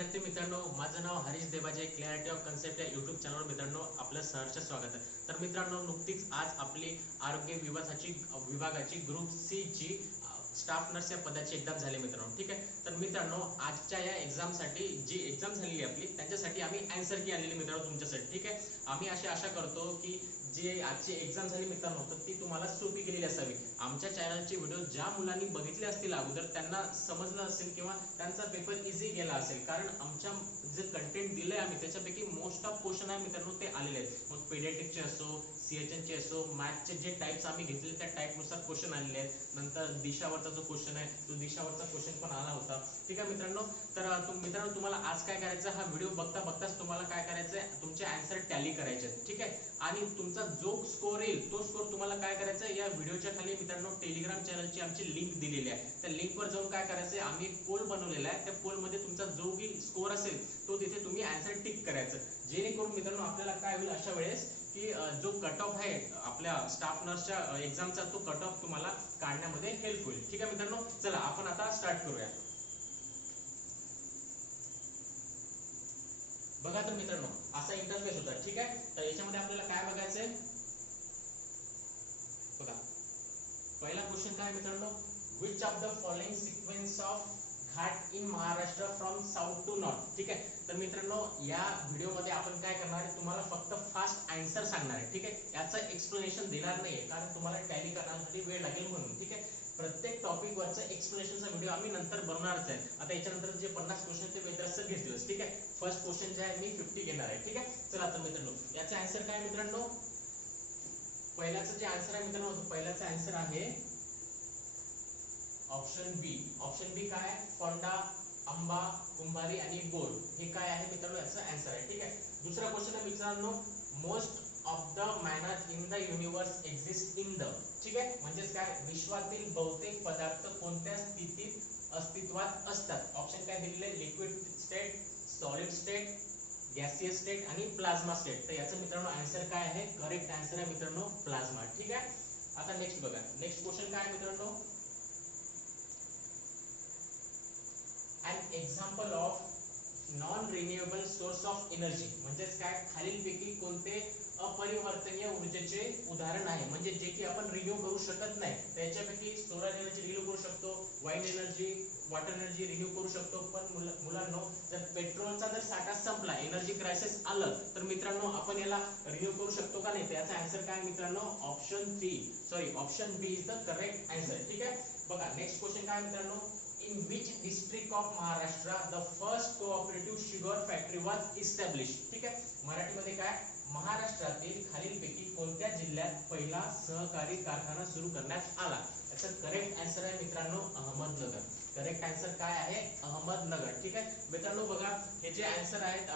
विद्यार्थी मित्रांनो, माझं नाव हरीश देवाजे. क्लॅरिटी ऑफ कन्सेप्ट या यूट्यूब चॅनलवर मित्रांनो आपलं सहर्ष स्वागत आहे. तर मित्रांनो, नुकतीच आज आपली आरोग्य विभागाची ग्रुप सी ची स्टाफ नर्स या पदाची एक्झाम झाली मित्रांनो. ठीक आहे. तर मित्रांनो, आजच्या या एक्झामसाठी जी एक्झाम झालेली आपली त्यांच्यासाठी आम्ही आन्सर की आणलेली मित्रांनो तुमच्यासाठी. ठीक आहे. आम्ही अशी आशा करतो की जे आजची एक्झाम झाली मित्रांनो तर ती तुम्हाला सोपी गेलेली असावी. आमच्या चॅनलचे व्हिडिओ ज्या मुलांनी बघितले असतील अगोदर त्यांना समजलं असेल किंवा त्यांचा पेपर इझी गेला असेल, कारण आमच्या जे कंटेंट दिलंय आम्ही त्याच्यापैकी मोस्ट ऑफ क्वेश्चन आहे मित्रांनो ते आलेले आहेत. मग पेडियाट्रिकचे असो, सीएचएनचे असो, मॅथचे जे टाइप्स आम्ही घेतले त्या टाइपनुसार क्वेश्चन आलेले आहेत. नंतर दिशावरचा जो क्वेश्चन आहे तो दिशावरचा क्वेश्चन पण आला होता. ठीक आहे मित्रांनो. तर मित्रांनो, तुम्हाला आज काय करायचं, हा व्हिडिओ बघता बघताच तुम्हाला काय करायचंय, तुमचे आन्सर टॅली करायचे. ठीक आहे. आणि तुमचा जो स्कोर येईल तो स्कोर तुम्हाला काय करायचा आहे, या व्हिडिओच्या खाली मित्रांनो टेलिग्राम चॅनलची आमची लिंक दिलेली आहे. त्या लिंकवर जाऊन काय करायचंय, आम्ही एक पोल बनवलेला आहे. त्या पोल मध्ये तुमचा जो की स्कोर असेल तो तिथे तुम्ही आन्सर टिक करायचं. जेणेकरून मित्रांनो आपल्याला काय होईल अशा वेळेस की जो कट ऑफ आहे आपल्या स्टाफ नर्सच्या एक्झामचा तो कट ऑफ तुम्हाला काढण्यामध्ये हेल्प होईल. ठीक आहे मित्रांनो. चला आपण आता स्टार्ट करूया. बघा तर मित्रांनो, असा इंटरफेस होता. ठीक आहे. तर याच्यामध्ये आपल्याला काय बघायचंय बघा. पहिला क्वेश्चन काय मित्रांनो, which of the following sequence of ghat in Maharashtra from south to north. ठीक आहे. तर मित्रांनो, या व्हिडिओ मध्ये आपण काय करणार आहे, तुम्हाला फक्त फास्ट आन्सर सांगणार आहे. ठीक आहे. याचं एक्सप्लेनेशन देणार नाहीये, कारण तुम्हाला टॅली करण्यासाठी वेळ लागेल म्हणून. ठीक आहे. प्रत्येक टॉपिक वरचा एक्सप्लेनेशनचा व्हिडिओ आम्ही नंतर बनवणारच आहे. आता याच्यानंतर जे 50 क्वेश्चन ते वेदरसर घेतले. ठीक आहे. फर्स्ट क्वेश्चन जे आहे मी 50 घेणार आहे. ठीक आहे. चला तर मित्रांनो, याचा आन्सर काय मित्रांनो, पहिल्याचं जे आन्सर आहे मित्रांनो, पहिल्याचा आन्सर आहे ऑप्शन बी. ऑप्शन बी काय आहे, फोंडा, अंबा, कुंभारी आणि बोर. हे काय आहे मित्रांनो, याचा आन्सर आहे. ठीक आहे. दुसरा क्वेश्चन आहे मित्रांनो, most of the matter in the universe exist in the. ठीक आहे. म्हणजेच काय, विश्वातील बहुतेक पदार्थ कोणत्या स्थितीत अस्तित्वात असतात. ऑप्शन काय दिलेले, liquid state, solid state, gaseous state आणि प्लाझ्मा स्टेट. तर याचं मित्रांनो आन्सर काय आहे, करेक्ट आन्सर आहे मित्रांनो प्लाझ्मा. ठीक आहे. आता नेक्स्ट बघा. नेक्स्ट क्वेश्चन काय आहे मित्रांनो, an example of non renewable source of energy. म्हणजेच काय, खालीलपैकी कोणते अपरिवर्तनीय ऊर्जेचे उदाहरण आहे, म्हणजे जे की आपण रिन्यू करू शकत नाही. त्याच्यापैकी सोलर एनर्जी रिन्यू करू शकतो, wind energy, water energy renew करू शकतो. पण मुलांनो, जर पेट्रोलचा जर साठा संपला, एनर्जी क्रायसिस आलं, तर मित्रांनो आपण याला रिन्यू करू शकतो का नाही. त्याचा आन्सर काय मित्रांनो, option B is the correct answer. ठीक आहे. बघा नेक्स्ट क्वेश्चन काय मित्रांनो, in which district of Maharashtra the first cooperative sugar factory was established. ठीक आहे. मराठीमध्ये काय, महाराष्ट्रातील खालीलपैकी कोणत्या जिल्ह्यात पहिला सहकारी कारखाना सुरू करण्यात आला. याचं करेक्ट आन्सर आहे मित्रांनो अहमदनगर. करेक्ट आन्सर काय आहे, अहमदनगर. ठीक आहे मित्रांनो. बघा हे जे आन्सर आहेत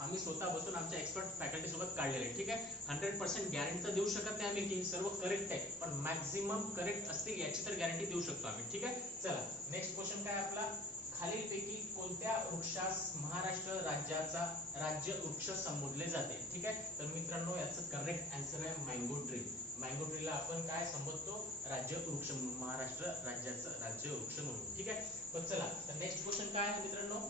आम्ही स्वतः बसून आमच्या एक्सपर्ट फॅकल्टी सोबत काढलेले. ठीक आहे. 100% गॅरंटी तर देऊ शकत नाही आम्ही की सर्व करेक्ट आहे, पण मॅक्झिमम करेक्ट असतील याची तर गॅरंटी देऊ शकतो आम्ही. ठीक आहे. चला नेक्स्ट क्वेश्चन काय आपला, खालीलपैकी कोणत्या वृक्षास महाराष्ट्र राज्याचा राज्य वृक्ष संबोधले जाते. ठीक आहे. तर मित्रांनो याचं करेक्ट आन्सर आहे मँगो ट्री. मँगो ट्रीला आपण काय संबोधतो, राज्य वृक्ष, महाराष्ट्र राज्याचं राज्य वृक्ष म्हणून. ठीक आहे. पण चला तर नेक्स्ट क्वेश्चन काय आहे मित्रांनो,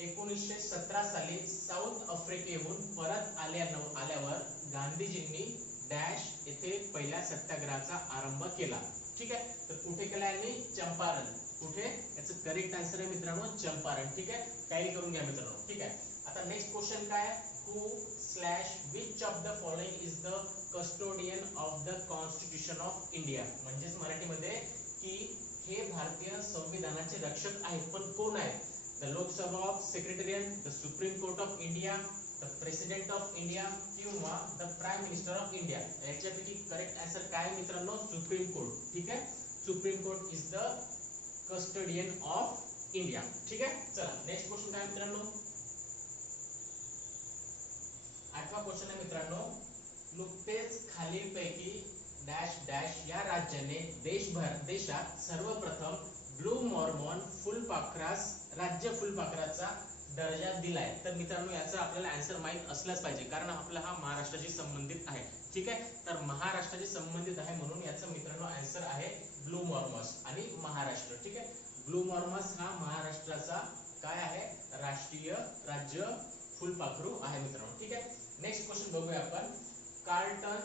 1917 साली साऊथ आफ्रिकेहून परत आल्यावर गांधीजींनी डॅश येथे पहिल्या सत्याग्रहाचा आरंभ केला. ठीक आहे. तर कुठे केला यांनी, चंपारण. कुठे, याचं करेक्ट आन्सर आहे मित्रांनो चंपारण. ठीक आहे. टॅली करून घ्या मित्रांनो. ठीक आहे. आता नेक्स्ट क्वेश्चन काय, who/which of the following is the custodian of the constitution of India. म्हणजेच मराठीमध्ये की हे भारतीय संविधानाचे रक्षक आहेत, पण कोण आहेत, the Lok Sabha of secretariat, the supreme court of India, the president of India किंवा the prime minister of India. याच्यापैकी करेक्ट आन्सर काय मित्रांनो, सुप्रीम कोर्ट. ठीक आहे. Supreme court is the custodian of India. ठीक आहे. चला नेक्स्ट क्वेश्चन काय मित्रांनो, 8वा क्वेश्चन आहे मित्रांनो, नुकतेच खालीलपैकी डॅश डॅश या राज्याने देशात सर्वप्रथम ब्लू मॉर्मॉन फुलपाखरास राज्य फुलपाखराचा दर्जा दिलाय. तर मित्रांनो याचा आपल्याला आन्सर माहित असलाच पाहिजे, कारण आपला हा महाराष्ट्राशी संबंधित आहे. ठीक आहे. तर महाराष्ट्राशी संबंधित आहे म्हणून याचा मित्रांनो आन्सर आहे ब्लू मॉर्मॉस आणि महाराष्ट्र. ठीक आहे. ग्लुमॉर्मस हा महाराष्ट्राचा काय आहे, राष्ट्रीय राज्य फुलपाखरू आहे मित्रांनो. ठीक आहे. नेक्स्ट क्वेश्चन बघूया आपण. कार्लटन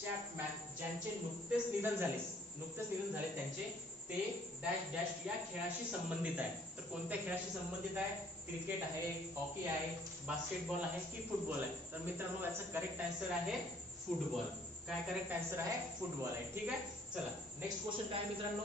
चॅपमॅन ज्यांचे नुकतेच निधन झाले त्यांचे, ते डॅश डॅश या खेळाशी संबंधित आहे. तर कोणत्या खेळाशी संबंधित आहे? क्रिकेट आहे, हॉकी आहे, बास्केटबॉल आहे की फुटबॉल आहे? तर मित्रांनो याचा करेक्ट आन्सर आहे फुटबॉल. काय करेक्ट आन्सर आहे? फुटबॉल आहे. ठीक आहे. चला नेक्स्ट क्वेश्चन काय मित्रांनो,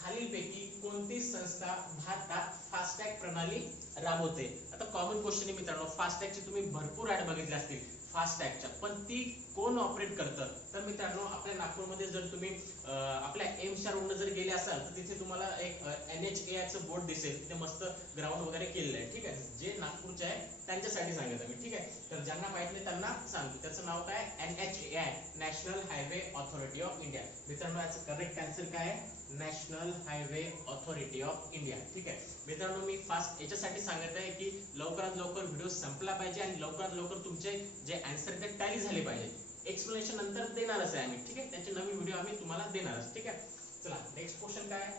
खालीलपैकी कोणती संस्था भारतात फास्टॅग प्रणाली राबवते? आता कॉमन क्वेश्चन आहे मित्रांनो, फास्टॅगचे तुम्ही भरपूर ऍड बघितले असतील फास्टॅगच्या, पण ती कोण ऑपरेट करतं? तर मित्रांनो आपल्या नागपूरमध्ये जर तुम्ही आपल्या एम्सच्या रोडनं जर गेले असाल तर तिथे तुम्हाला एक NHAI चं बोर्ड दिसेल. तिथे मस्त ग्राउंड वगैरे केलेलं आहे. ठीक आहे. जे नागपूरचे आहे त्यांच्यासाठी सांगत मी. ठीक आहे. तर ज्यांना माहित नाही त्यांना सांगतो, त्याचं नाव काय? NHAI, national highway authority of India. मित्रांनो याचं करेक्ट आन्सर काय आहे? National highway authority of India. ठीक आहे मित्रांनो, मी फास्ट याच्यासाठी सांगत आहे की लवकरात लवकर व्हिडिओ संपला पाहिजे आणि लवकरात लवकर तुमचे जे आन्सर ते टॅली झाले पाहिजे. एक्सप्लेनेशन नंतर देणारच आहे आम्ही. ठीक आहे. त्याचे नवीन व्हिडिओ आम्ही तुम्हाला देणारच. ठीक आहे. चला नेक्स्ट क्वेश्चन काय,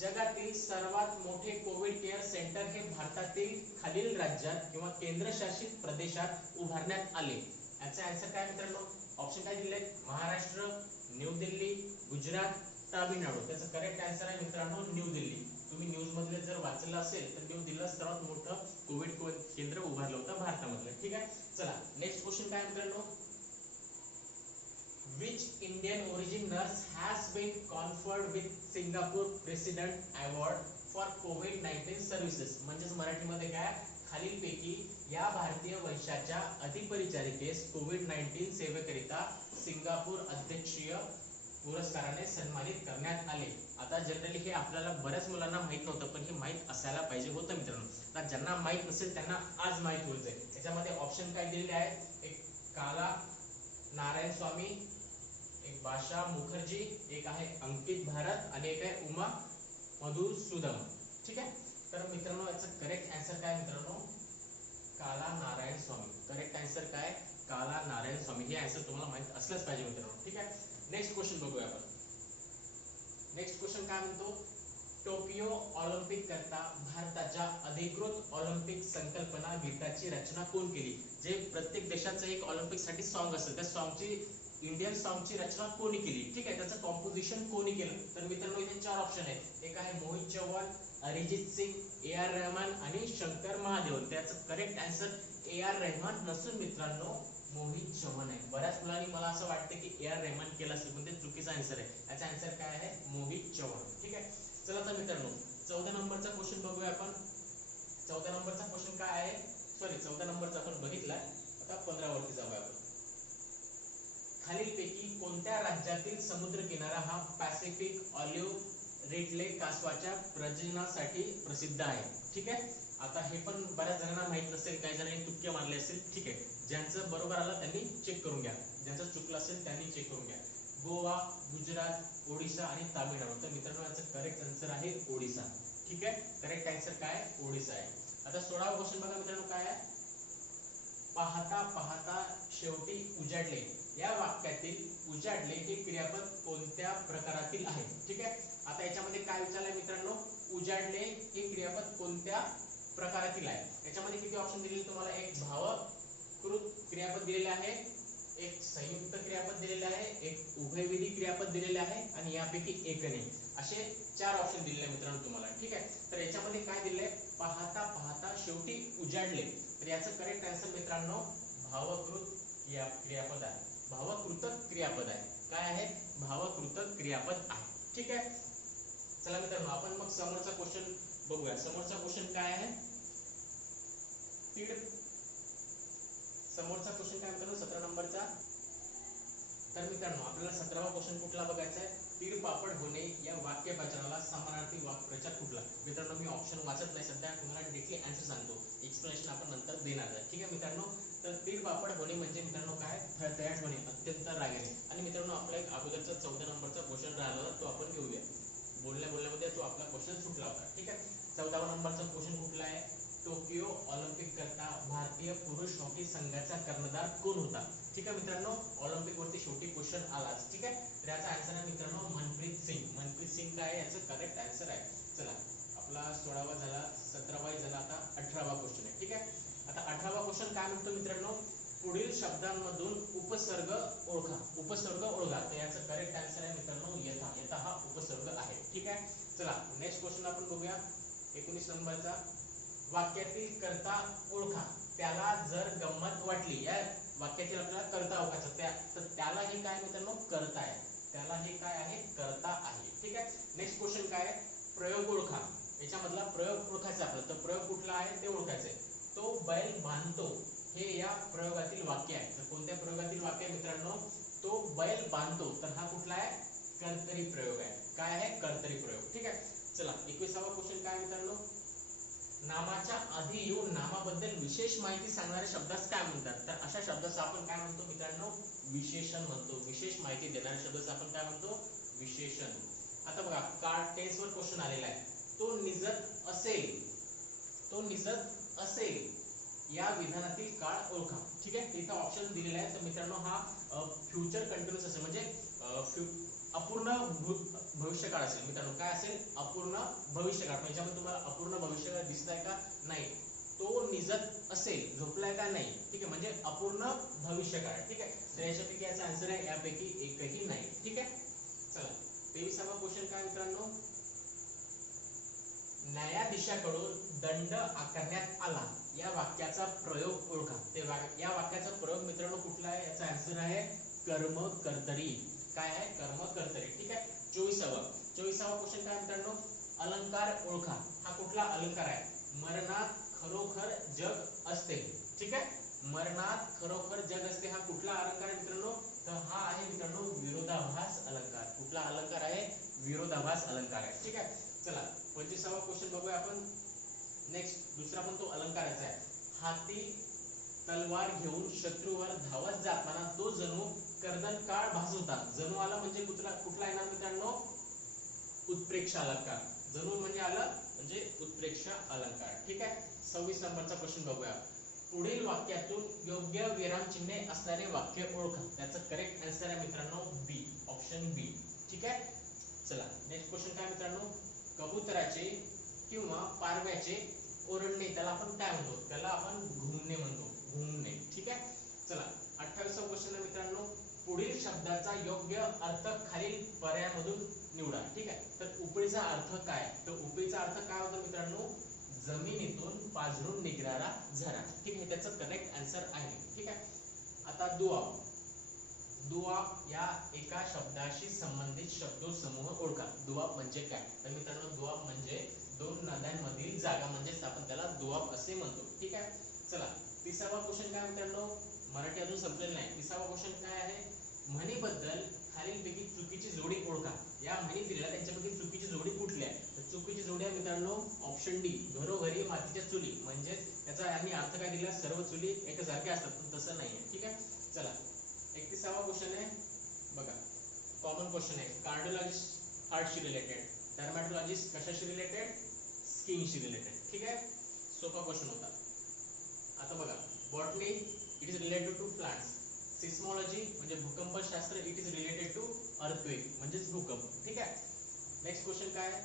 जगातील सर्वात मोठे कोविड केअर सेंटर हे भारतातील खालील राज्यात किंवा केंद्रशासित प्रदेशात उभारण्यात आले? याचा आन्सर काय मित्रांनो? ऑप्शन काय दिले? महाराष्ट्र, न्यू दिल्ली, गुजरात, तामिळनाडू. त्याचं करेक्ट आन्सर आहे मित्रांनो न्यू दिल्ली. तुम्ही न्यूज मध्ये जर वाचलं असेल तर न्यू दिल्लीला सर्वात मोठं कोविड केंद्र उभारलं होतं भारतामधलं. ठीक आहे. चला नेक्स्ट क्वेश्चन काय मित्रांनो, which Indian origin nurse has been conferred with Singapore President Award for COVID-19 services? म्हणजेच मराठीमध्ये काय, खालीलपैकी या भारतीय वंशाच्या अधिपरिचारिकेस कोविड-19 सेवेकरिता सिंगापूर अध्यक्षीय पुरस्काराने सन्मानित करण्यात आले. आता जनरली हे आपल्याला बऱ्याच मुलांना माहित नव्हतं, पण हे माहित असायला पाहिजे होतं मित्रांनो. आता ज्यांना माहित नसेल त्यांना आज माहित होईल जाईल. त्याच्यामध्ये ऑप्शन काय दिलेले आहेत? एक काला नारायण स्वामी, एक बाशा मुखर्जी, एक आहे अंकित भारत आणि एक आहे उमा मधुसूदन. ठीक आहे. तर मित्रांनो याचं करेक्ट आन्सर काय मित्रांनो? काला नारायण स्वामी. करेक्ट आन्सर काय? काला नारायण स्वामी. हे आन्सर तुम्हाला माहित असलंच पाहिजे मित्रांनो. ठीक आहे. नेक्स्ट क्वेश्चन बघूया आपण. नेक्स्ट क्वेश्चन काय म्हणतो, टोकियो ऑलिम्पिक करता भारताच्या अधिकृत ऑलिम्पिक संकल्पना गीताची रचना कोण केली? जे प्रत्येक देशाचं एक ऑलिम्पिक साठी सॉन्ग असतं, त्या सॉन्गची इंडियन सॉन्गची रचना कोणी केली? ठीक आहे. त्याचं कॉम्पोजिशन कोणी केलं? तर मित्रांनो इथे चार ऑप्शन आहेत. एक आहे मोहित चव्हाण, अरिजित सिंग, AR रहमान आणि शंकर महादेवन. त्याचं करेक्ट आन्सर AR रहमान नसून मित्रांनो मोहित चव्हाण आहे. बऱ्याच मुलांनी मला असं वाटतं की AR रहमान केलं असेल, पण ते चुकीचा आन्सर आहे. याचा आन्सर काय आहे? मोहित चव्हाण. ठीक आहे. चला तर मित्रांनो 14 नंबरचा क्वेश्चन बघूया आपण. 14 नंबरचा क्वेश्चन काय आहे? सॉरी 14 नंबरचा आपण बघितला, आता 15 वरती जाऊया आपण. खालीलपैकी कोणत्या राज्यातील समुद्र किनारा हा पॅसिफिक ऑलिव्ह रिडले कासवाच्या प्रजननासाठी प्रसिद्ध आहे? ठीक आहे. आता हे पण बऱ्याच जणांना माहित नसेल, काही जणांनी तुक्के मारले असेल. ठीक आहे. ज्यांचं बरोबर आलं त्यांनी चेक करून घ्या, ज्यांचं चुकलं असेल त्यांनी चेक करून घ्या. गोवा, गुजरात, ओडिशा आणि तामिळनाडू. तर मित्रांनो याचं करेक्ट आन्सर आहे ओडिशा. ठीक आहे. करेक्ट आन्सर काय? ओडिशा आहे. आता 16वा क्वेश्चन बघा मित्रांनो काय आहे, पाहता पाहता शेवटी उजाडले या वाक्यातील उजाडले हे क्रियापद कोणत्या प्रकारातील आहे? ठीक आहे. आता याच्यामध्ये काय विचारलंय मित्रांनो, उजाडले हे क्रियापद कोणत्या प्रकारातील आहे? याच्यामध्ये किती ऑप्शन दिलेले तुम्हाला? एक भावकृत क्रियापद दिलेले आहे, एक संयुक्त क्रियापद दिलेले आहे, एक उभयविधी क्रियापद दिलेले आहे आणि यापैकी एक नाही. असे 4 ऑप्शन दिलेले मित्रांनो तुम्हाला. ठीक आहे. तर याच्यामध्ये काय दिलंय? पाहता पाहता शेवटी उजाडले. तर याचं करेक्ट आन्सर मित्रांनो भावकृत क्रियापद आहे. भावकृतक क्रियापद आहे. काय आहे? भावकृतक क्रियापद आहे. ठीक आहे. चला मित्रांनो आपण मग समोरचा क्वेश्चन बघूया. समोरचा क्वेश्चन काय आहे? समोरचा क्वेश्चन काय मित्रांनो 17 नंबरचा. तर मित्रांनो आपल्याला 17वा क्वेश्चन कुठला बघायचा आहे? तीळ पापड होणे या वाक्यप्रचाराला समानार्थी वाक्यप्रचार कुठला? मित्रांनो मी ऑप्शन वाचत नाही सध्या, तुम्हाला डायरेक्टली आन्सर सांगतो. एक्सप्लेनेशन आपण नंतर देणार आहे. ठीक आहे मित्रांनो. तर तीळ पापड होणे म्हणजे मित्रांनो काय? थळथळाट होणे, अत्यंत रागाने. आणि मित्रांनो आपला एक अगोदरचा 14 नंबरचा क्वेश्चन राहिला तो आपण घेऊया. बोलण्यामध्ये तो आपला क्वेश्चन सुटला होता. ठीक आहे. 14वा नंबरचा क्वेश्चन कुठला आहे? टोकियो ऑलिम्पिक करता भारतीय पुरुष हॉकी संघाचा कर्णधार कोण होता? ठीक आहे मित्रांनो, ऑलिम्पिक वरती शेवटी क्वेश्चन आलाच. ठीक आहे, तर याचा आन्सर आहे मित्रांनो मनप्रीत सिंग. मनप्रीत सिंग काय याचं करेक्ट आन्सर आहे. चला, आपला 16वा झाला, 17वा झाला, आता 18वा क्वेश्चन आहे. ठीक आहे, आता 18वा क्वेश्चन काय म्हणतो मित्रांनो, पुढील शब्दांमधून उपसर्ग ओळखा. उपसर्ग ओळखा, तर याचं करेक्ट आन्सर आहे मित्रांनो यथा. यथा हा उपसर्ग आहे. ठीक आहे, चला नेक्स्ट क्वेश्चन आपण बघूया. 19 नंबरचा, वाक्यातील कर्ता ओळखा. त्याला जर गंमत वाटली. या वाक्यातील आपल्याला कर्ता ओळखायचा, तर त्याला हे काय मित्रांनो कर्ता आहे. त्याला हे काय आहे कर्ता आहे. ठीक आहे, नेक्स्ट क्वेश्चन काय आहे, प्रयोग ओळखा. याच्यामधला प्रयोग ओळखायचा आपल्याला, तर प्रयोग कुठला आहे ते ओळखायचं आहे. तो बैल बांधतो हे या प्रयोगातील वाक्य आहे. तर कोणत्या प्रयोगातील वाक्य आहे मित्रांनो, तो बैल बांधतो, तर हा कुठला आहे कर्तरी प्रयोग आहे. काय आहे कर्तरी प्रयोग. ठीक आहे, चला 21वा क्वेश्चन काय मित्रांनो, नामाच्या आधी येऊन नामाबद्दल विशेष माहिती सांगणाऱ्या शब्दास काय म्हणतात? तर अशा शब्दास आपण काय म्हणतो मित्रांनो, विशेषण म्हणतो. विशेष माहिती देणाऱ्या शब्दास आपण काय म्हणतो, विशेषण. आता बघा, कार्ड टेस्ट वर क्वेश्चन आलेला आहे. तो निजत असेल, तो निजत असेल या विधानातील काळ ओळखा. ठीक आहे, इथं ऑप्शन दिलेला आहे. तर मित्रांनो हा फ्युचर कंटिन्यूअस असेल, म्हणजे अपूर्ण भविष्यकाळ असेल. मित्रांनो काय असेल, अपूर्ण भविष्यकाळ. याच्यामध्ये तुम्हाला अपूर्ण भविष्यकाळ दिसतंय का? नाही. तो निजत असेल, झोपलाय का? नाही. ठीक आहे, म्हणजे अपूर्ण भविष्यकाळ. ठीक आहे, तर याच्यापैकी याचा आन्सर आहे यापैकी एकही नाही. ठीक आहे, चला 23वा क्वेश्चन काय मित्रांनो, न्यायाधीशाकडून दंड आकारण्यात आला या वाक्याचा प्रयोग ओळखा. ते या वाक्याचा प्रयोग मित्रांनो कुठला आहे? याचा आन्सर आहे कर्म कर्तरी. काय आहे? कर्म कर्तरी. ठीक आहे, 24वा क्वेश्चन काय मित्रांनो, अलंकार ओळखा. हा कुठला अलंकार आहे? मरणात खरोखर जग असते. ठीक आहे, मरणात खरोखर जग असते हा कुठला अलंकार आहे मित्रांनो? तर हा आहे मित्रांनो विरोधाभास अलंकार. कुठला अलंकार आहे? विरोधाभास अलंकार आहे. ठीक आहे, चला 25वा क्वेश्चन बघूया आपण. नेक्स्ट दुसरा पण तो अलंकाराचा आहे. हाती तलवार घेऊन शत्रूवर धावत जाताना तो जणू कर्दन काळ भासवता. जणू आला म्हणजे कुठला येणार मित्रांनो? उत्प्रेक्षा अलंकार. जणू म्हणजे आलं म्हणजे उत्प्रेक्षा अलंकार. ठीक आहे, 26 नंबरचा क्वेश्चन बघूया. पुढील वाक्यातून योग्य विराम चिन्हे असणारे वाक्य ओळखा. त्याचं करेक्ट आन्सर आहे मित्रांनो बी, ऑप्शन बी. ठीक आहे, चला नेक्स्ट क्वेश्चन काय मित्रांनो, कबुतराचे किंवा पारव्याचे ओरडणे त्याला आपण काय म्हणतो? त्याला आपण घुमणे म्हणतो. घुमणे. ठीक आहे, चला 28वा क्वेश्चन आहे मित्रांनो, पुढील शब्दाचा योग्य अर्थ खालील पर्यायामधून निवडा. ठीक आहे, तर उपळीचा अर्थ काय? तर उपळीचा अर्थ काय होतो मित्रांनो? जमिनीतून पाझरून निघणारा झरा. ठीक आहे, त्याचं करेक्ट आन्सर आहे. ठीक आहे, आता दुआब. दुआब या एका शब्दाशी संबंधित शब्दसमूह ओळखा. दुआब म्हणजे काय? तर मित्रांनो दुआब म्हणजे दोन नद्यांमधील जागा, म्हणजेच आपण त्याला दुआब असे म्हणतो. ठीक आहे, चला 30वा क्वेश्चन काय मित्रांनो, मराठी अजून संपलेला नाही. 30वा क्वेश्चन काय आहे, म्हणीबद्दल खालीलपैकी चुकीची जोडी ओळखा. या म्हणी दिलेल्या त्यांच्यापैकी चुकीची जोडी कुठली आहे? तर चुकीची जोडी आहे मित्रांनो ऑप्शन डी, घरोघरी मातीच्या चुली. म्हणजे त्याचा यांनी अर्थ काय दिला? सर्व चुली एकसारख्या असतात, पण तसं नाहीये. ठीक आहे, चला 31वा क्वेश्चन आहे बघा, कॉमन क्वेश्चन आहे. कार्डिओलॉजिस्ट हार्टशी रिलेटेड, डर्मॅटोलॉजिस्ट कशाशी रिलेटेड? स्किनशी रिलेटेड. ठीक आहे, सोपा क्वेश्चन होता. आता बघा, botany it is related to plants. Seismology म्हणजे भूकंपशास्त्र, it is related to earthquake म्हणजेच भूकंप. ठीक आहे, नेक्स्ट क्वेश्चन काय आहे,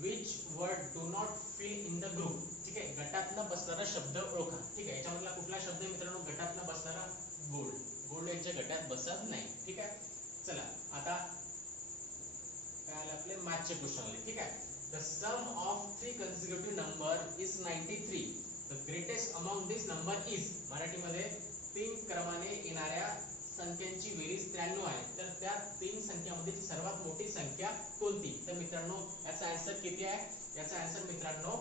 which word do not fill in the group. ठीक आहे, गटातला बसणारा शब्द ओळखा. ठीक आहे, याच्यामधला कुठला शब्द मित्रांनो गटातला बसणारा? गोल्ड. गोल्ड यांच्या गटात बसत नाही. ठीक आहे, चला आता काय आले आपले मॅथचे क्वेश्चन आले. ठीक आहे, the sum of three consecutive number is 93. The greatest among this number is. मराठीमध्ये तीन क्रमाने येणाऱ्या संख्यांची बेरीज 93 आहे. तर त्या तीन संख्यांमध्ये सर्वात मोठी संख्या कोणती? तर मित्रांनो याचा आन्सर किती आहे? याचा आन्सर मित्रांनो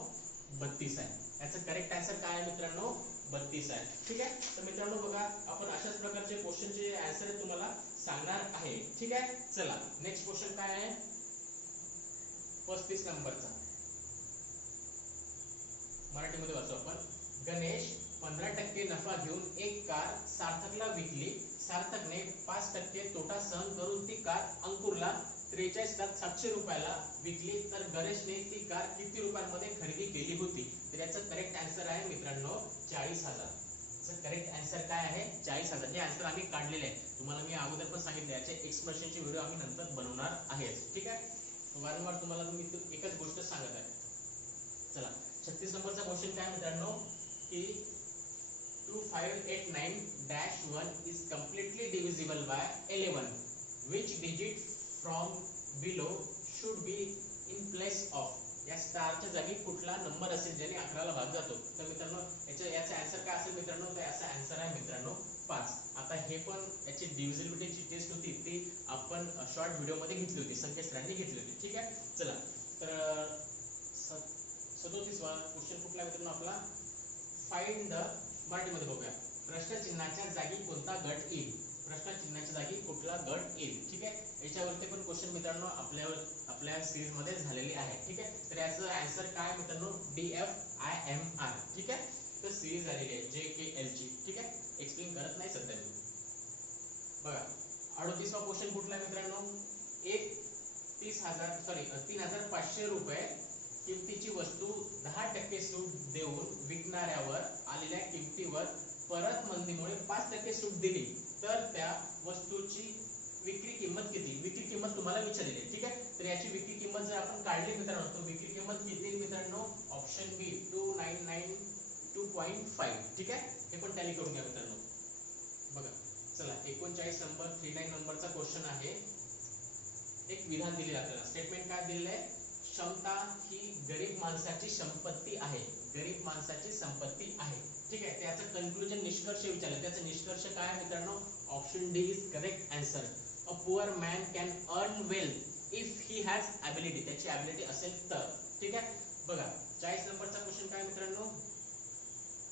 32 आहे. याचं करेक्ट आन्सर काय आहे मित्रांनो? 32 आहे. ठीक आहे, तर मित्रांनो बघा, आपण अशाच प्रकारचे क्वेश्चनचे आन्सर तुम्हाला सांगणार आहे. ठीक आहे, चला नेक्स्ट क्वेश्चन काय आहे, 35 नंबरचा. मराठीमध्ये वाचू आपण. गणेश 15% नफा घेऊन एक कार सार्थकला विकली. सार्थकने 5% तोटा सहन करून ती कार अंकुरला 43,700 रुपयाला विकली, तर गणेशने ती कार किती रुपयांमध्ये खरेदी केली होती? तर याचं करेक्ट आन्सर आहे मित्रांनो 40,000. करेक्ट आन्सर काय आहे? 40,000. हे आन्सर आम्ही काढलेले आहे. तुम्हाला मी अगोदर पण सांगितले याचे एक्सप्रेशनचे व्हिडिओ आम्ही नंतर बनवणार आहे. ठीक आहे. वारंवार तुम्हाला मी एकच गोष्ट सांगत आहे. चला 36 नंबरचा क्वेश्चन काय मित्रांनो की 2589-1 is completely divisible by 11. Which digit from below should be in place of? या स्टारच्या जागी कुठला नंबर असेल ज्याने 11 ला भाग जातो? तर मित्रांनो याचा आन्सर काय असेल मित्रांनो? तर याचा आन्सर आहे मित्रांनो 5. आता हे पण याची डिव्हिजिबिलिटीची टेस्ट होती, ती आपण शॉर्ट व्हिडिओ मध्ये घेतली होती, संकेत सरांनी घेतली होती. ठीक आहे. चला तर 37वा क्वेश्चन कुठला मित्रांनो आपला? फाइंड द, मराठीमध्ये बघूया, प्रश्नचिन्हाच्या जागी कोणता गट येईल? प्रश्नचिन्हाच्या जागी कुठला गट येईल? ठीक आहे. याच्यावरती पण क्वेश्चन मित्रांनो आपल्या सिरीज मध्ये झालेली आहे. ठीक आहे. तर याचं आन्सर काय मित्रांनो? DFIMR. ठीक आहे. तर सिरीज झालेली आहे JKL ची. ठीक आहे. एक्सप्लेन करत नाही सध्या मी. बघा 38वा क्वेश्चन कुठला मित्रांनो? 3,500 रुपये किमतीची वस्तू 10% सूट देऊन विकणाऱ्यावर आलेल्या किमतीवर परत मंदीमुळे 5% सूट दिली, तर त्या वस्तूची विक्री किंमत किती? विक्री किंमत तुम्हाला विचारलेली आहे. ठीक आहे. तर याची विक्री किंमत जर आपण काढली मित्रांनो, तर विक्री किंमत किती येईल मित्रांनो? ऑप्शन बी 2,992.5. ठीक आहे. हे पण टॅली करून घ्या मित्रांनो. बघा चला 39 नंबरचा क्वेश्चन आहे. एक विधान दिलेलं आपल्याला, स्टेटमेंट काय दिलेलं आहे? क्षमता ही गरीब माणसाची संपत्ती आहे. गरीब माणसाची संपत्ती आहे. ठीक आहे. त्याचं कन्क्लुजन, निष्कर्ष विचारलं. त्याचा निष्कर्ष काय आहे मित्रांनो? Option D is correct answer. A poor man can earn wealth if he has ability. त्याची ॲबिलिटी असेल तर. ठीक आहे. बघा 40 नंबरचा क्वेश्चन काय मित्रांनो?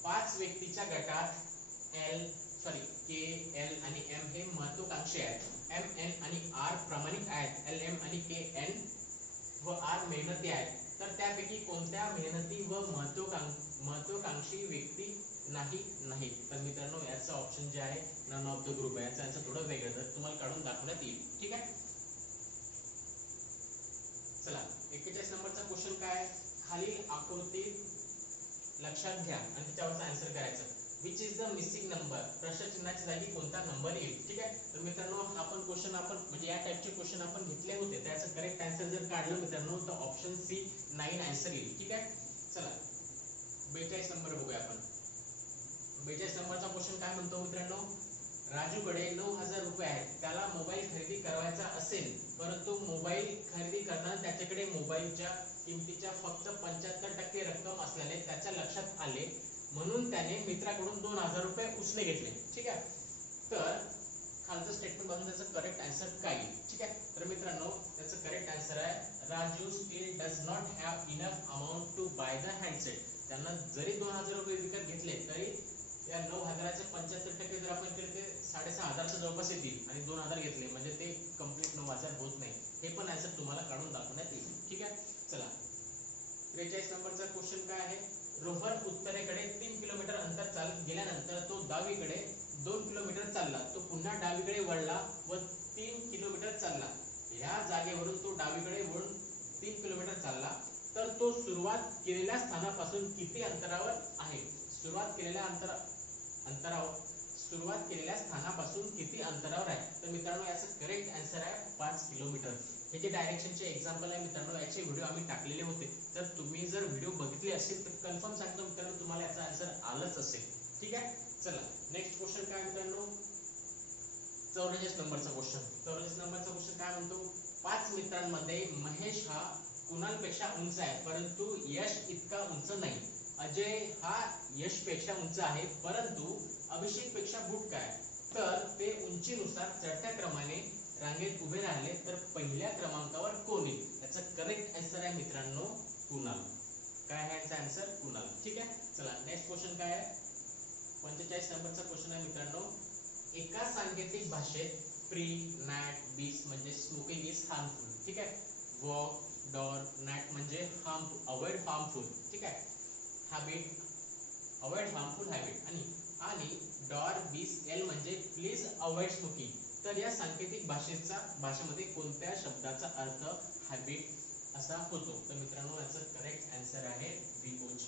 5 व्यक्तीच्या गटात के, एल आणि एम हे महत्वाकांक्षी आहेत. एम, एन आणि आर प्रामाणिक आहेत. एल, एम आणि के, एन व आर मेहनती आहेत. तर त्यापैकी कोणत्या मेहनती व महत्वाकांक्षी व्यक्ती नाही? तर मित्रांनो याचा ऑप्शन जे आहे नन ऑफ द ग्रुप आहे. याचं आन्सर थोडं वेगळं तर तुम्हाला काढून दाखवण्यात येईल. ठीक आहे. चला 41 नंबरचा क्वेश्चन काय? खालील आकृती लक्षात घ्या आणि त्याच्यावरचा आन्सर करायचा. Which is the missing number? प्रश्नचिन्हाच्या जागी कोणता नंबर येईल? ठीक आहे. तर मित्रांनो आपण क्वेश्चन म्हणजे या टाइपचे क्वेश्चन आपण घेतले होते. त्याचं करेक्ट आन्सर जर काढलं मित्रांनो तर ऑप्शन सी 9 आन्सर येईल. ठीक आहे. चला 42 नंबर बघूया आपण. 42 नंबरचा क्वेश्चन काय म्हणतो मित्रांनो? राजूकडे 9,000 रुपये आहेत. त्याला मोबाईल खरेदी करायचा असेल, परंतु मोबाईल खरेदी करताना त्याच्याकडे मोबाईलच्या किमतीच्या फक्त 75% रक्कम असल्याने त्याच्या लक्षात आले, म्हणून त्याने मित्राकडून 2,000 रुपये उसने घेतले. ठीक आहे. तर खालचं स्टेटमेंट बघून त्याचं करेक्ट आन्सर काय येईल? ठीक आहे. तर मित्रांनो त्याचं करेक्ट आन्सर आहे Raju still does not have enough amount to buy the handset. त्यांना जरी 2,000 रुपये विकत घेतले तरी त्या 9,000चे 75% जर आपण केले ते 6,500 जवळपास येतील आणि 2,000 घेतले म्हणजे ते कंप्लीट 9,000 होत नाही. हे पण आन्सर तुम्हाला काढून दाखवण्यात येईल. ठीक आहे. चला 43 नंबरचा क्वेश्चन काय आहे? रोहन उत्तरेकडे 3 किलोमीटर अंतर चालत गेल्यानंतर तो डावीकडे 2 किलोमीटर चालला. तो पुन्हा डावीकडे वळला व 3 किलोमीटर चालला. या जागेवरून तो डावीकडे वळून 3 किलोमीटर चालला, तर तो सुरुवात केलेल्या स्थानापासून किती अंतरावर आहे? सुरुवात केलेल्या स्थानापासून किती अंतरावर आहे? तर मित्रांनो याचं करेक्ट आन्सर आहे 5 किलोमीटर. हे जे डायरेक्शनचे एक्झाम्पल आहे मित्रांनो, याचे व्हिडिओ आम्ही टाकलेले होते. तर तुम्ही जर व्हिडिओ बघितले असेल तर कन्फर्म सांगतो मित्रांनो तुम्हाला याचा आन्सर आलाच असेल. ठीक आहे. चला नेक्स्ट क्वेश्चन काय मित्रांनो? 44 नंबरचा क्वेश्चन. 44 नंबरचा क्वेश्चन काय म्हणतो? 5 मित्रांमध्ये महेश हा कुणालपेक्षा उंच आहे, परंतु यश इतका उंच नाही. अजय हा यश पेक्षा उंच आहे, परंतु अभिषेक पेक्षा बुटका आहे. तर ते उंचीनुसार चढत्या क्रमाने रांगेत उभे राहिले तर पहिल्या क्रमांकावर कोण येईल? याचा करेक्ट आन्सर आहे मित्रांनो कुणाल. काय आहे याचा आन्सर? कुणाल. ठीक आहे. चला नेक्स्ट क्वेश्चन काय आहे? 45 नंबरचा क्वेश्चन आहे मित्रांनो. एका सांकेतिक भाषेत प्री, नॅट, बीस म्हणजे स्मोकिंग इज हार्मफुल. ठीक आहे. वॉक, डॉर, नॅट म्हणजे अवॉइड हार्मफुल. ठीक आहे. हॅबिट, अवॉइड हार्मफुल हॅबिट आणि डॉर, बीस, एल म्हणजे प्लीज अवॉइड स्मोकिंग. तर या सांकेतिक भाषेमध्ये कोणत्या शब्दाचा अर्थ हॅबिट असा होतो? तर मित्रांनो याचं करेक्ट आन्सर आहे VOG.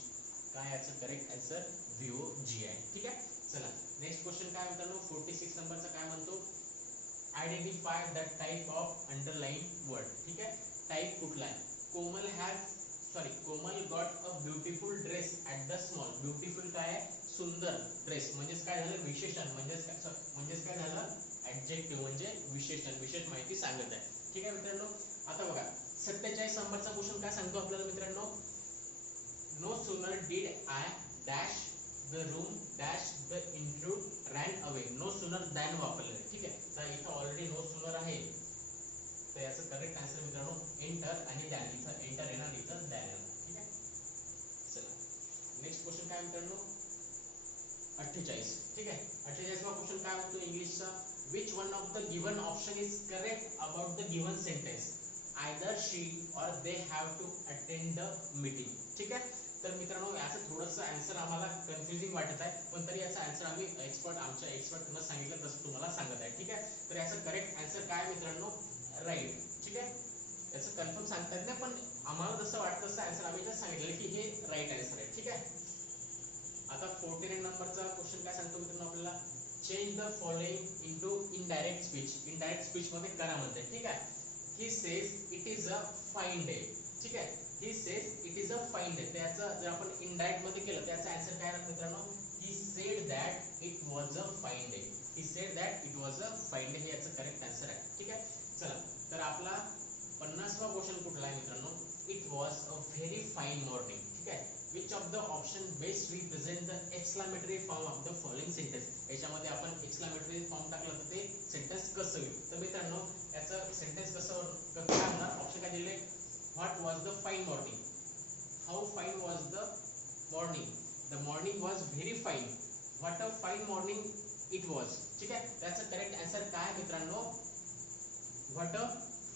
काय याचं करेक्ट आन्सर? VOG आहे. ठीक आहे. चला नेक्स्ट क्वेश्चन काय मित्रांनो 46 नंबरचा काय म्हणतो? Identify the type of underline word. ठीक आहे. टाइप कुठला आहे? Komal got a beautiful dress at the small. Beautiful काय आहे? सुंदर. ड्रेस म्हणजेच काय झालं? विशेषण. म्हणजेच काय झालं? ऍडजेक्टिव्ह म्हणजे विशेषण, विशेष माहिती सांगत आहे. ठीक आहे मित्रांनो. आता बघा 47 नंबरचा क्वेश्चन काय सांगतो आपल्याला मित्रांनो? No sooner did I dash the room dash the intrude ran away. No sooner than वापरलेलं आहे. ठीक आहे. तर इथं ऑलरेडी नो सूनर आहे, तर याचं करेक्ट आन्सर मित्रांनो एंटर आणि दॅन. इथं एंटर येणार, इथं दॅन येणार. ठीक आहे. चला नेक्स्ट क्वेश्चन काय मित्रांनो 48. ठीक आहे. 48वा क्वेश्चन काय म्हणतो इंग्लिशचा? Which one of the given option is correct about the given sentence? Either she or they have to attend the meeting. ठीक आहे. तर मित्रांनो याचं थोडंसं आन्सर आम्हाला कन्फ्युजिंग वाटत आहे, पण तरी याचा आन्सर आम्ही आमच्या एक्सपर्टनं सांगितलं तसं तुम्हाला सांगत आहे. ठीक आहे. तर याचं करेक्ट आन्सर काय मित्रांनो? राईट. ठीक आहे. याचं कन्फर्म सांगता येत नाही, पण आम्हाला जसं वाटतं तसं आन्सर आम्ही जर सांगितलं की हे राईट आन्सर आहे. ठीक आहे. आता 49 नंबरचा क्वेश्चन काय सांगतो मित्रांनो आपल्याला? Change the following into indirect speech. Indirect speech मध्ये करा म्हणते. ठीक आहे. He says it is a fine day. ठीक आहे. He says it is a fine day. त्याचं जर आपण इनडायरेक्ट मध्ये केलं त्याचा आन्सर काय राहणार मित्रांनो? He said that it was a fine day. He said that it was a fine day. हे याचं करेक्ट आन्सर आहे. ठीक आहे. चला तर आपला 50वा क्वेश्चन कुठला आहे मित्रांनो? It was a very fine morning. ठीक आहे. Which of the option best represent the exclamatory form of the following sentence? याच्यामध्ये आपण एक्सक्लामेटरी फॉर्म टाकला तर ते सेंटेन्स कसं होईल? तर मित्रांनो याचं सेंटेन्स कसं काय होणार? ऑप्शन काय दिले? What was the fine morning? How fine was the morning? The morning was very fine. What a fine morning it was. ठीक आहे. त्याचं करेक्ट आन्सर काय मित्रांनो? What a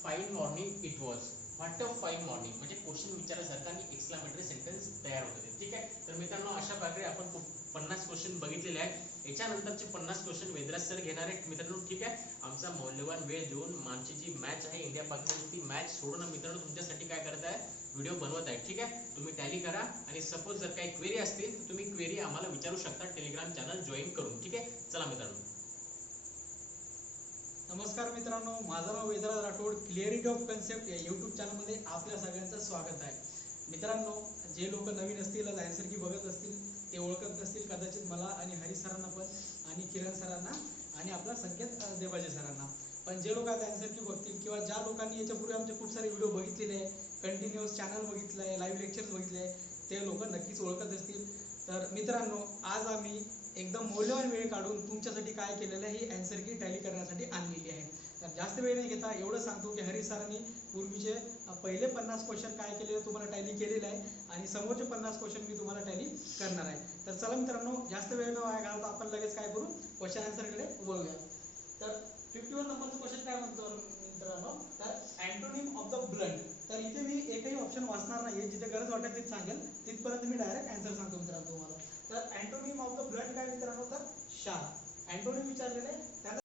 fine morning it was. What a fine morning म्हणजे question विचारल्यासारखा आणि exclamatory sentence तयार होते. ठीक आहे. तर मित्रांनो अशा प्रकारे आपण 50 क्वेश्चन बघितलेले आहेत. याच्यानंतरचे 50 क्वेश्चन वेदराज सर घेणार आहेत मित्रांनो. ठीक आहे. आमचा मौल्यवान वेळ देऊन आमची जी मॅच आहे इंडिया पाकिस्तान ती मॅच सोडून मित्रांनो तुमच्यासाठी काय करत आहे? व्हिडिओ बनवत आहे. ठीक आहे. तुम्ही टॅली करा आणि सपोज जर काही क्वेरी असतील तर तुम्ही क्वेरी आम्हाला विचारू शकता टेलिग्राम चॅनल जॉईन करून. ठीक आहे. चला मित्रांनो. नमस्कार मित्रांनो, माझं नाव Vedraj Rathod. Clarity of concept या यूट्यूब चॅनलमध्ये आपल्या सगळ्यांचं स्वागत आहे. मित्रांनो, जे लोक नवीन असतील आन्सर की बघत असतील ते ओळखत नसतील कदाचित मला आणि हरी सरांना पण आणि किरण सरांना आणि आपला संकेत देवाजे सरांना. पण जे लोक आता आन्सर की बघतील किंवा ज्या लोकांनी याच्यापूर्वी आमचे खूप सारे व्हिडिओ बघितलेले आहे, कंटिन्युअस चॅनल बघितलं आहे, लाईव्ह लेक्चर्स बघितले आहे, ते लोक नक्कीच ओळखत असतील. तर मित्रांनो आज आम्ही एकदम मौल्यवान वेळ काढून तुमच्यासाठी काय केलेलं आहे ही आन्सर की टॅली करण्यासाठी आणलेली आहे. तर जास्त वेळ नाही घेता एवढं सांगतो की हरी सरांनी पूर्वीचे पहिले 50 क्वेश्चन काय केलेले तुम्हाला टॅली केलेलं आहे आणि समोरचे 50 क्वेश्चन मी तुम्हाला टॅली करणार आहे. तर चला मित्रांनो जास्त वेळ न वाया घालता आपण लगेच काय करू क्वेश्चन आन्सरकडे वळूया. तर 51 नंबरचं क्वेश्चन काय म्हणतो मित्रांनो? तर अँटोनिम ऑफ द ब्लंट. तर इथे मी एकही ऑप्शन वाचणार नाहीये, जिथे गरज वाटेल तिथे सांगेल तिथपर्यंत मी डायरेक्ट आन्सर सांगतो मित्रांनो तुम्हाला. तर अँटोनिम ऑफ द ब्लंट काय मित्रांनो? तर शार्प. अँटोनिम विचारलेले